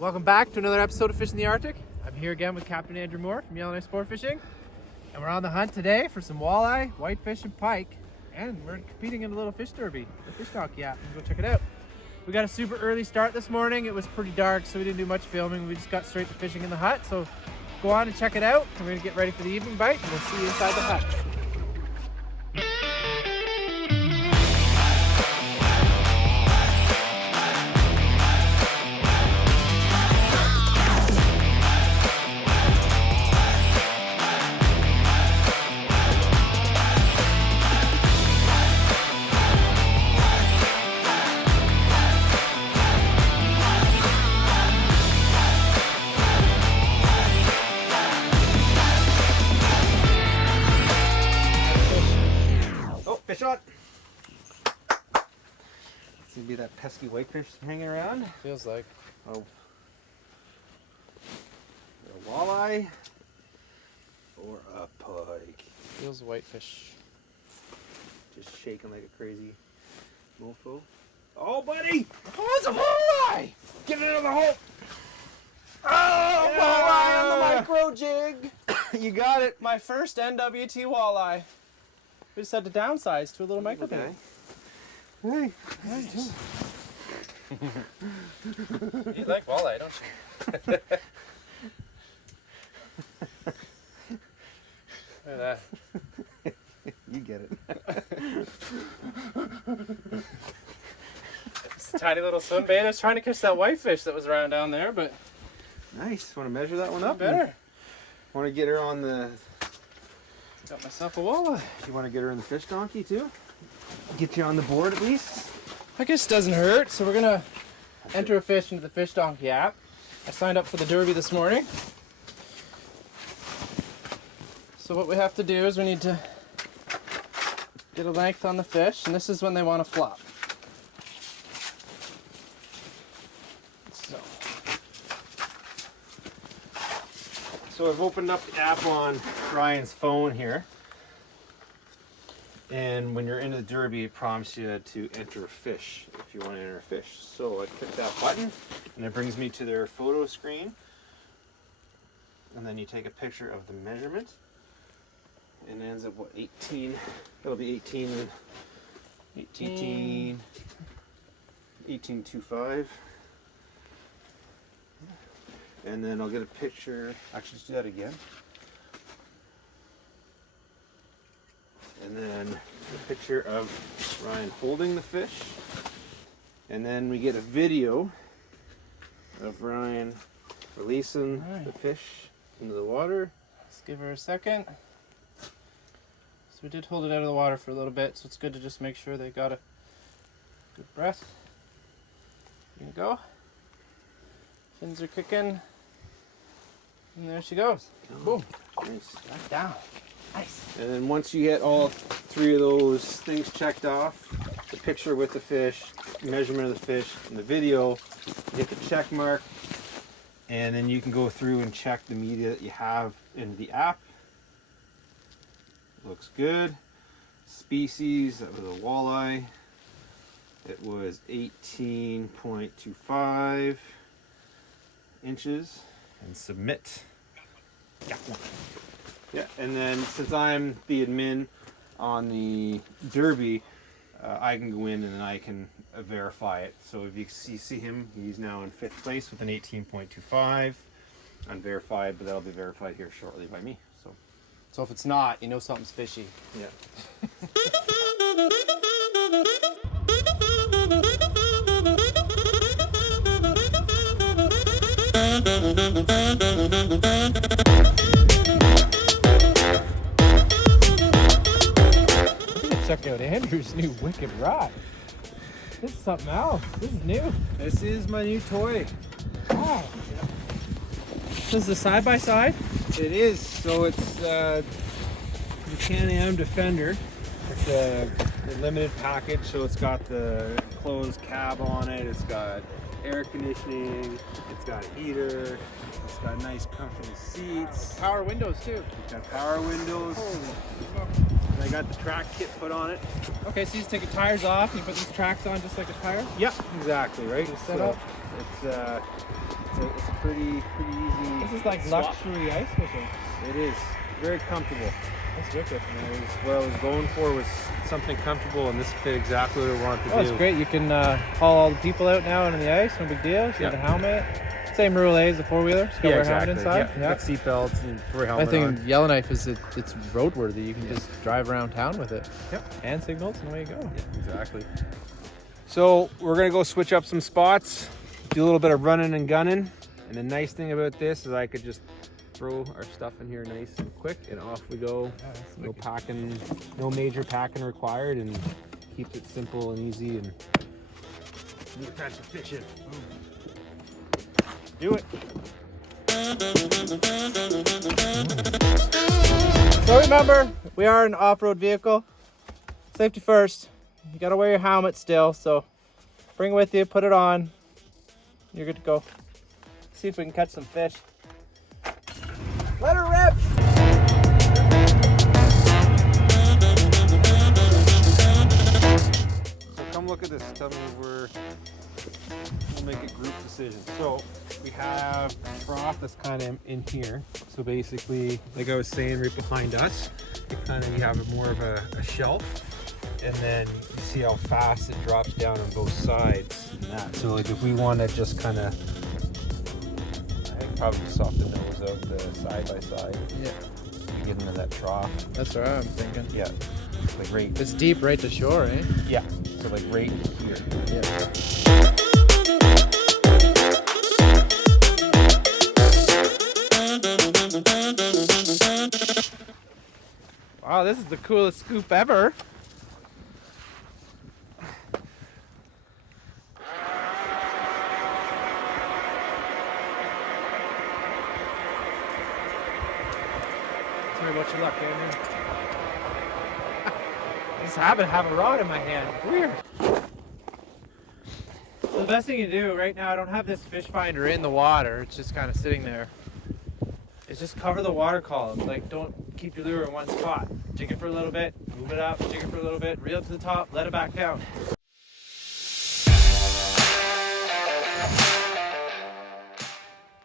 Welcome back to another episode of Fishing the Arctic. I'm here again with Captain Andrew Moore from Yellowknife Sport Fishing, and we're on the hunt today for some walleye, whitefish, and pike, and we're competing in a little fish derby, the fish donkey app. Go check it out. We got a super early start this morning. It was pretty dark, so we didn't do much filming. We just got straight to fishing in the hut, so go on and check it out. We're gonna get ready for the evening bite, and we'll see you inside the hut. Fish on! It's gonna be that pesky whitefish hanging around. Feels like. Oh. A walleye or a pike. Feels whitefish. Just shaking like a crazy mofo. Oh, buddy! Oh, it's a walleye! Get it in the hole! Oh, Yeah! walleye on the micro jig! You got it! My first NWT walleye. We just had to downsize to a little micro Okay. jig. Hey. Nice. You like walleye, don't you? Look at that. You get it. It's a tiny little swim bait. I was trying to catch that whitefish that was around down there, but Nice. Want to measure that one up? better. Want to get her on the... Got myself a walleye. You want to get her in the fish donkey too? Get you on the board at least? I guess it doesn't hurt, so we're gonna enter a fish into the fish donkey app. I signed up for the derby this morning. So what we have to do is we need to get a length on the fish, and this is when they want to flop. So I've opened up the app on Ryan's phone here. And when you're into the derby, it prompts you to enter a fish if you want to enter a fish. So I click that button and it brings me to their photo screen. And then you take a picture of the measurement. And it ends up, what, 18? It'll be 18.25. And then I'll get a picture. Actually, let's do that again. And then a picture of Ryan holding the fish. And then we get a video of Ryan releasing the fish into the water. Let's give her a second. So we did hold it out of the water for a little bit, so it's good to just make sure they got a good breath. Here you go. Fins are kicking. And there she goes. Boom. Nice. Back down. Nice. And then once you get all three of those things checked off, the picture with the fish, measurement of the fish, and the video, you hit the check mark, and then you can go through and check the media that you have in the app. Looks good. Species, that was a walleye. It was 18.25 inches. And submit. Yeah, and then since I'm the admin on the derby, I can go in and then I can verify it. So if you see him, he's now in 5th place with an 18.25, unverified, but that'll be verified here shortly by me. So if it's not, you know something's fishy. Yeah. Check out Andrew's new wicked rod. This is something else. This is new. This is my new toy. Wow. This is the side-by-side? It is. So it's the Can-Am Defender. It's a limited package, so it's got the closed cab on it. It's got air conditioning. It's got a heater. It's got nice comfortable seats. Power windows too. It's got power windows. And I got the track kit put on it. Okay, so you just take your tires off and you put these tracks on just like a tire? Yep, exactly, right? Set up. pretty easy. This is like swap. luxury ice fishing. It is very comfortable. That's wicked. And what I was going for was something comfortable, and this fit exactly what I wanted to Oh, do. it's great. You can haul all the people out now into the ice. No big deal. You have a helmet. Same rule as the four-wheeler. Just got wear a helmet inside. Yeah, got seat belts and wear a helmet I think on. Yellowknife is it's roadworthy. You can just drive around town with it. Yep. Hand signals, and away you go. Yeah, exactly. So we're gonna go switch up some spots, do a little bit of running and gunning. And the nice thing about this is I could just throw our stuff in here nice and quick, and off we go. Yeah, No packing, no major packing required, and keeps it simple and easy and new kinds of fishing. Do it. So remember, we are an off-road vehicle. Safety first. You gotta wear your helmet still, so bring it with you, put it on. You're good to go. See if we can catch some fish. Let her rip! So come look at this. Tell me we'll make a group decision. So we have a trough that's kind of in here. So basically, like I was saying, right behind us, you have more of a shelf, and then you see how fast it drops down on both sides. And that. So like if we want to just kind of, I think probably soft the nose out the side by side. Yeah. We get into that trough. That's what I'm thinking. Yeah. Like right. It's deep right to shore, eh? Yeah. So like right here. Yeah. Wow, this is the coolest scoop ever. Sorry about your luck, Andrew. I just happen to have a rod in my hand. Weird. So the best thing to do right now, I don't have this fish finder in the water. It's just kind of sitting there. Is just cover the water column. Like, don't keep your lure in one spot. Jig it for a little bit, move it up, jig it for a little bit, reel it to the top, let it back down.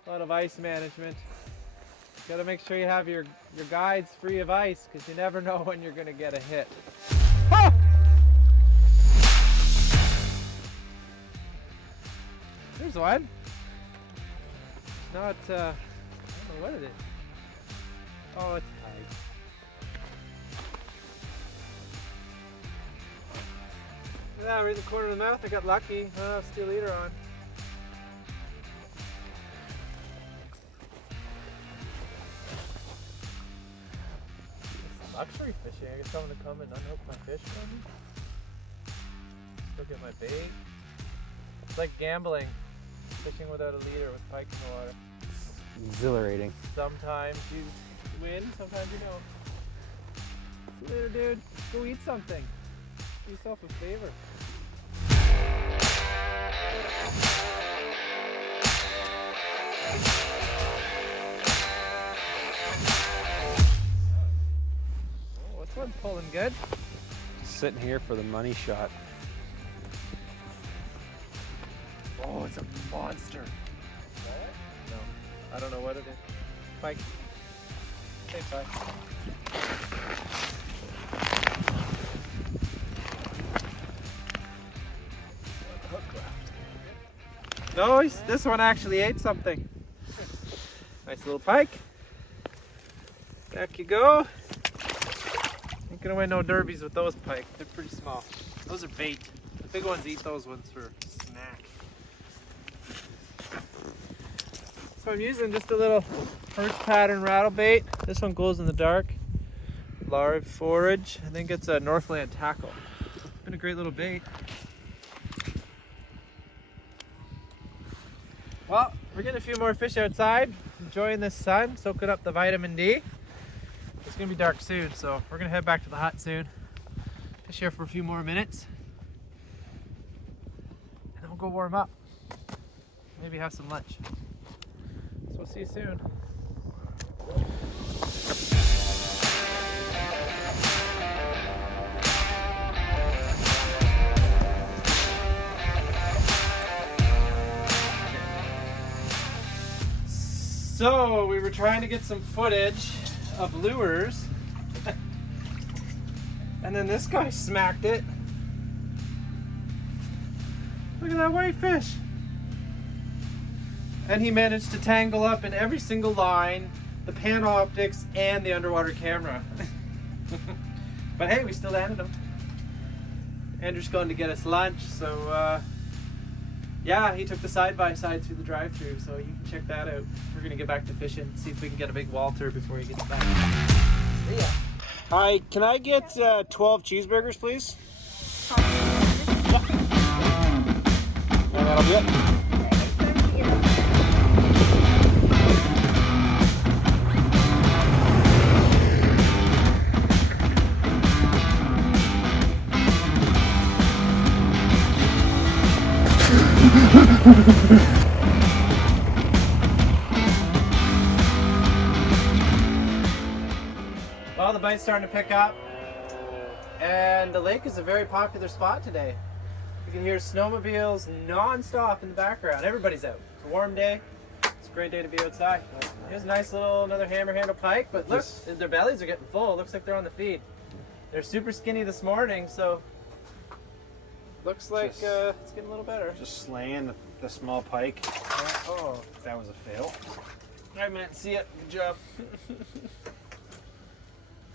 A lot of ice management. Got to make sure you have your guides free of ice, because you never know when you're going to get a hit. Ah! There's one. Not, I don't know what it is. Oh, it's tight. Look at that, right in the corner of the mouth. I got lucky. I don't have steel leader on. Luxury fishing. I get someone to come and unhook my fish for me. Look at my bait. It's like gambling, fishing without a leader with pike in the water. It's exhilarating. Sometimes you win, sometimes you don't. Later, dude. Go eat something. Do yourself a favor. Oh, this one's pulling good. Just sitting here for the money shot. Oh, it's a monster. No, I don't know what it is. Pike. Say pike. No, this one actually ate something. Nice little pike. Back you go. Ain't gonna win no derbies with those pike. They're pretty small. Those are bait. The big ones eat those ones for snack. So I'm using just a little perch pattern rattle bait. This one glows in the dark. Large forage. I think it's a Northland tackle. Been a great little bait. Well, we're getting a few more fish outside, enjoying the sun, soaking up the vitamin D. It's gonna be dark soon, so we're gonna head back to the hut soon. Fish here for a few more minutes, and then we'll go warm up. Maybe have some lunch. So we'll see you soon. So we were trying to get some footage of lures, and then this guy smacked it. Look at that whitefish. And he managed to tangle up in every single line, the pan optics, and the underwater camera. But hey, we still landed him. Andrew's going to get us lunch, so yeah, he took the side-by-side through the drive-thru, so you can check that out. We're gonna get back to fishing, see if we can get a big Walter before he gets back. See ya. Hi, can I get 12 cheeseburgers, please? Yeah, that'll do it. Well, the bite's starting to pick up, and the lake is a very popular spot today. You can hear snowmobiles non-stop in the background. Everybody's out. It's a warm day. It's a great day to be outside. Here's a nice little another hammer handle pike, but look, their bellies are getting full. It looks like they're on the feed. They're super skinny this morning, so looks like it's getting a little better. Just slaying the small pike. Yeah. Oh, That was a fail. I meant see it. Good job.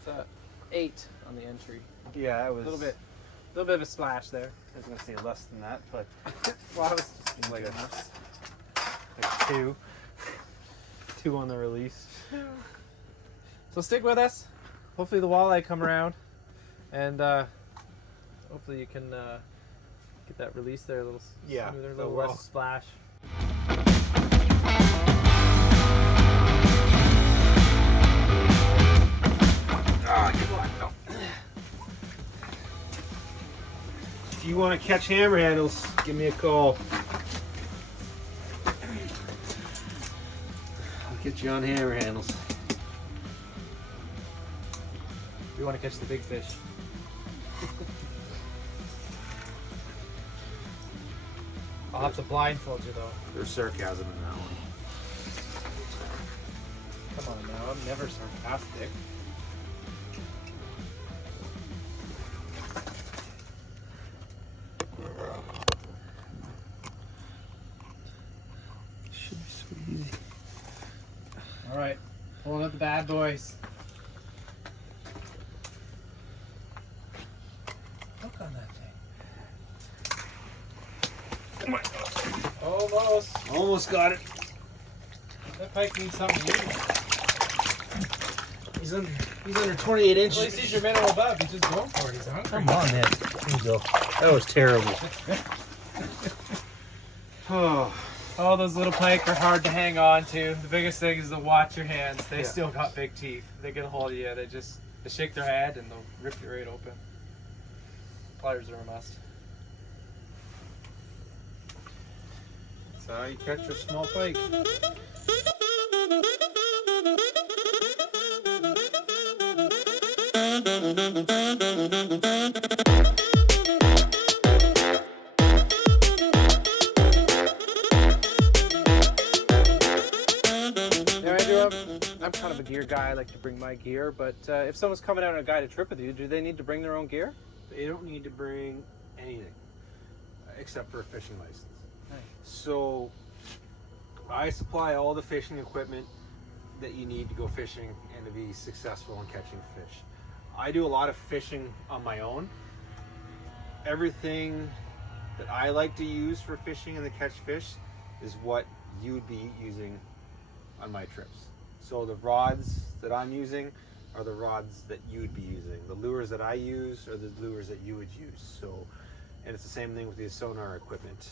It's 8 on the entry. Yeah, it was A little bit of a splash there. I was gonna say less than that, but Well, I was just like two. Two on the release. So stick with us. Hopefully the walleye come around, and hopefully you can get that release there a little smoother, a little less splash. If you want to catch hammer handles, give me a call. I'll get you on hammer handles. We want to catch the big fish. I'll have to blindfold you though. There's sarcasm in that one. Come on now, I'm never sarcastic. Should be so easy. All right, pulling up the bad boys. Look on that thing. Almost. Almost got it. That pike needs something to eat. He's under 28 inches. Well, he sees your mineral above. He's just going for it. He's hungry. Come on, man. Here you go. That was terrible. Oh. Oh, those little pike are hard to hang on to. The biggest thing is to watch your hands. They still got big teeth. They get a hold of you. They shake their head and they'll rip you right open. Pliers are a must. That's how you catch a small pike. I'm kind of a gear guy. I like to bring my gear, but if someone's coming out on a guided trip with you, do they need to bring their own gear? They don't need to bring anything except for a fishing license. Nice. So I supply all the fishing equipment that you need to go fishing and to be successful in catching fish. I do a lot of fishing on my own. Everything that I like to use for fishing and to catch fish is what you would be using on my trips. So the rods that I'm using are the rods that you would be using. The lures that I use are the lures that you would use. So, and it's the same thing with the sonar equipment.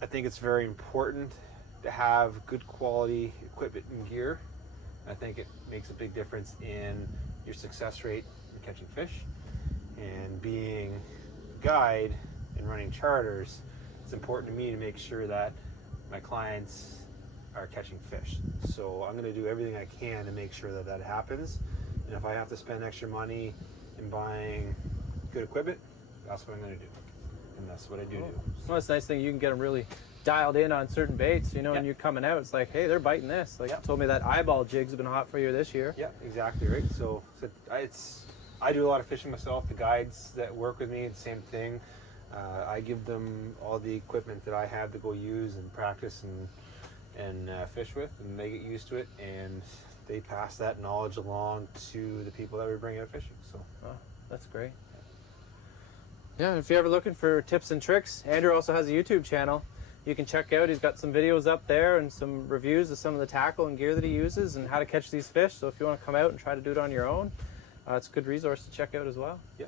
I think it's very important to have good quality equipment and gear. I think it makes a big difference in your success rate in catching fish. And being a guide and running charters, it's important to me to make sure that my clients are catching fish. So I'm going to do everything I can to make sure that that happens. And if I have to spend extra money in buying good equipment, that's what I'm going to do. And that's what I do. Well, it's a nice thing you can get them really dialed in on certain baits, you know, Yeah. and you're coming out, it's like, hey, they're biting this. Like, Yeah. you told me that eyeball jig's been hot for you this year. Yeah, exactly right. So I do a lot of fishing myself. The guides that work with me, the same thing. I give them all the equipment that I have to go use and practice and fish with, and they get used to it, and they pass that knowledge along to the people that we bring out fishing. So Oh, that's great. Yeah, and if you're ever looking for tips and tricks, Andrew also has a YouTube channel you can check out. He's got some videos up there and some reviews of some of the tackle and gear that he uses and how to catch these fish. So if you want to come out and try to do it on your own, it's a good resource to check out as well. yeah,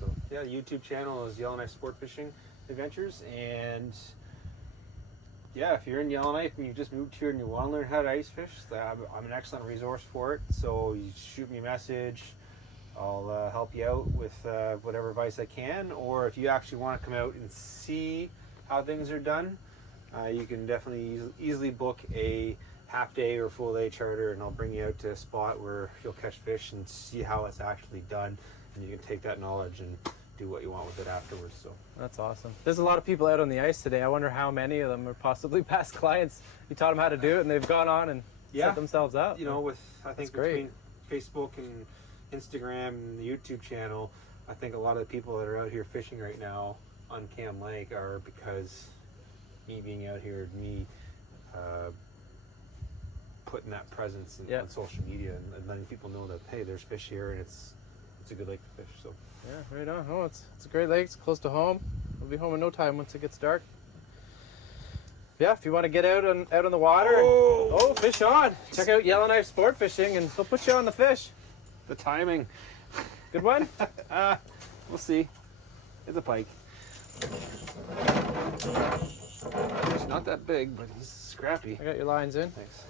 so yeah, YouTube channel is Yellowknife Sport Fishing Adventures, and yeah, if you're in Yellowknife and you've just moved here and you want to learn how to ice fish, I'm an excellent resource for it. So you shoot me a message. I'll help you out with whatever advice I can. Or if you actually want to come out and see how things are done, you can definitely easily book a half day or full day charter, and I'll bring you out to a spot where you'll catch fish and see how it's actually done, and you can take that knowledge and do what you want with it afterwards. So That's awesome. There's a lot of people out on the ice today. I wonder how many of them are possibly past clients. You taught them how to do it and they've gone on and set themselves up. You know, with I think That's great. between Facebook and Instagram and the YouTube channel, I think a lot of the people that are out here fishing right now on Cam Lake are because me being out here, me putting that presence on social media and letting people know that, hey, there's fish here and it's a good lake to fish. So Yeah, right on. Oh, it's a great lake. It's close to home. We'll be home in no time once it gets dark. Yeah, if you want to get out on the water, fish on. Check out Yellowknife Sport Fishing, and they'll put you on the fish. the timing, Good one. we'll see. It's a pike. He's not that big, but he's scrappy. I got your lines in. Thanks.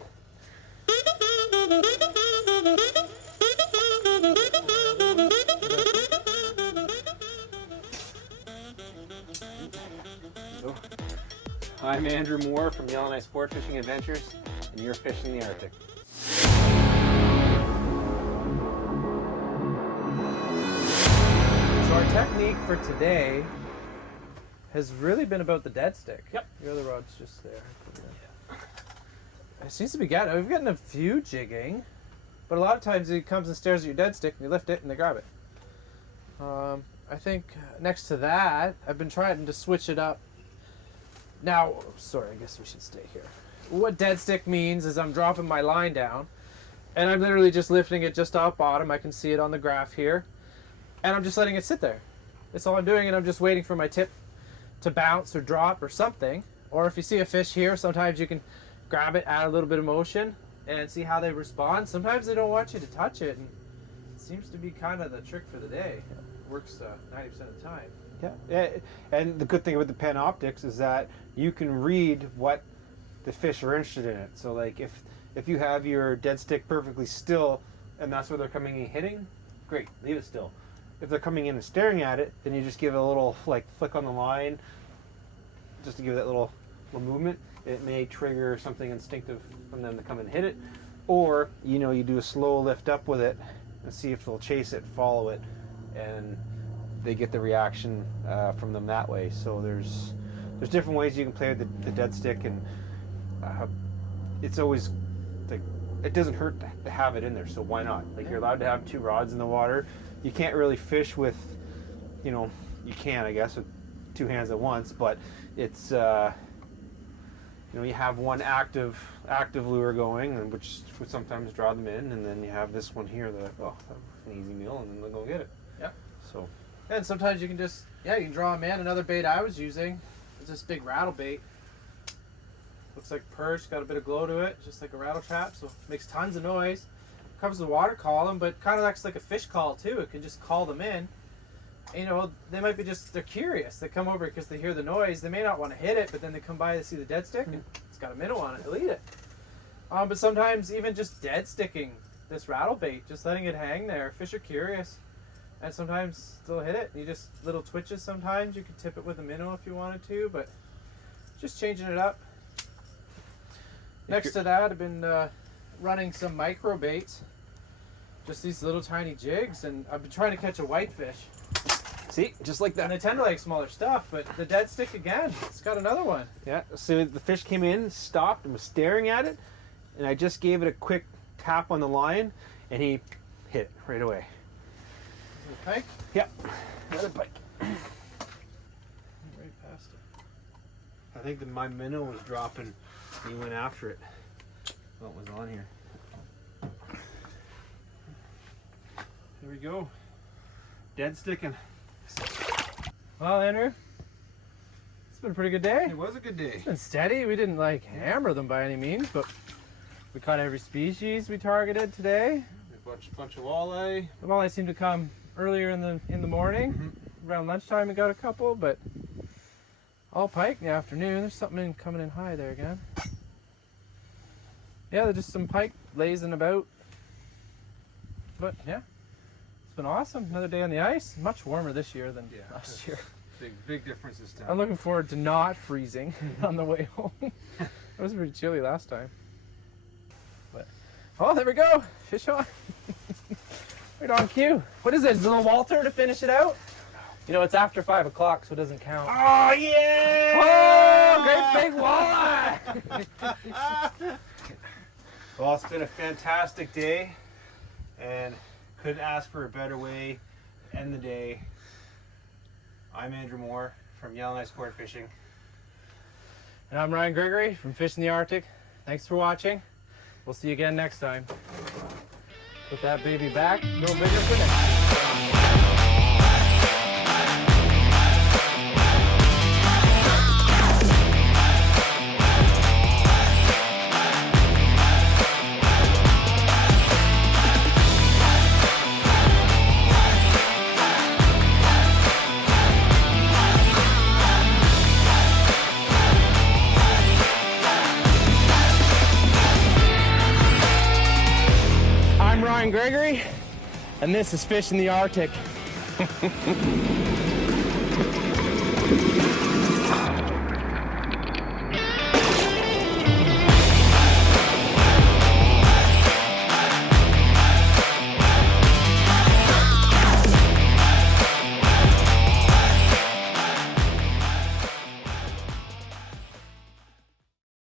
I'm Andrew Moore from Yellowknife Sport Fishing Adventures, and you're fishing the Arctic. So our technique for today has really been about the dead stick. Yep. Your other rod's just there. It seems to be getting. We've gotten a few jigging, but a lot of times he comes and stares at your dead stick, and you lift it, and they grab it. I think next to that, I've been trying to switch it up. Now, sorry, I guess we should stay here. What dead stick means is I'm dropping my line down, and I'm literally just lifting it just off bottom. I can see it on the graph here, and I'm just letting it sit there. That's all I'm doing, and I'm just waiting for my tip to bounce or drop or something. Or if you see a fish here, sometimes you can grab it, add a little bit of motion, and see how they respond. Sometimes they don't want you to touch it, and it seems to be kind of the trick for the day. It works 90% of the time. Yeah, and the good thing about the pen optics is that you can read what the fish are interested in it. So like if you have your dead stick perfectly still and that's where they're coming and hitting, great, leave it still. If they're coming in and staring at it, then you just give it a little like flick on the line just to give it that little movement. It may trigger something instinctive from them to come and hit it, or you do a slow lift up with it and see if they'll chase it, follow it, and they get the reaction from them that way. So there's different ways you can play with the dead stick, and it's always like it doesn't hurt to have it in there. So why not? Like you're allowed to have two rods in the water. You can't really fish with, you can I guess with two hands at once, but it's you have one active lure going, and which would sometimes draw them in, and then you have this one here that that's an easy meal, and then they'll go get it. Yep. So. And sometimes you can just, you can draw them in. Another bait I was using is this big rattle bait. Looks like perch, got a bit of glow to it, just like a rattle trap, so makes tons of noise. Covers the water column, but kind of acts like a fish call too. It can just call them in. And, they might be they're curious. They come over because they hear the noise. They may not want to hit it, but then they come by to see the dead stick, and it's got a minnow on it. They'll eat it. But sometimes even just dead sticking this rattle bait, just letting it hang there, fish are curious. And sometimes they'll hit it. You just little twitches sometimes. You could tip it with a minnow if you wanted to, but just changing it up. Next to that, I've been running some micro baits. Just these little tiny jigs, and I've been trying to catch a whitefish. See, just like And that. they tend to like smaller stuff, but the dead stick again. It's got another one. Yeah, so the fish came in, stopped, and was staring at it, and I just gave it a quick tap on the line, and he hit it right away. Is it a pike? Yep, another pike. Right past it. I think that my minnow was dropping, and he went after it. What was on here? There we go. Dead sticking. Well, Andrew, it's been a pretty good day. It was a good day. It's been steady. We didn't like hammer them by any means, but we caught every species we targeted today. A bunch of walleye. The walleye seemed to come earlier in the morning. Around lunchtime we got a couple, but all pike in the afternoon. There's something coming in high there again. Yeah, there's just some pike lazing about. But yeah, it's been awesome. Another day on the ice. Much warmer this year than last year. Big difference this time. I'm looking forward to not freezing on the way home. It was pretty chilly last time. But oh, there we go. Fish on. Right on cue. What is this? Little Walter to finish it out? You know, it's after 5 o'clock, so it doesn't count. Oh yeah! Oh, great big walleye! Well, it's been a fantastic day, and couldn't ask for a better way to end the day. I'm Andrew Moore from Yellowknife Sport Fishing. And I'm Ryan Gregory from Fishing the Arctic. Thanks for watching. We'll see you again next time. Put that baby back, no bigger finish. I'm Ryan Gregory, and this is Fishing the Arctic.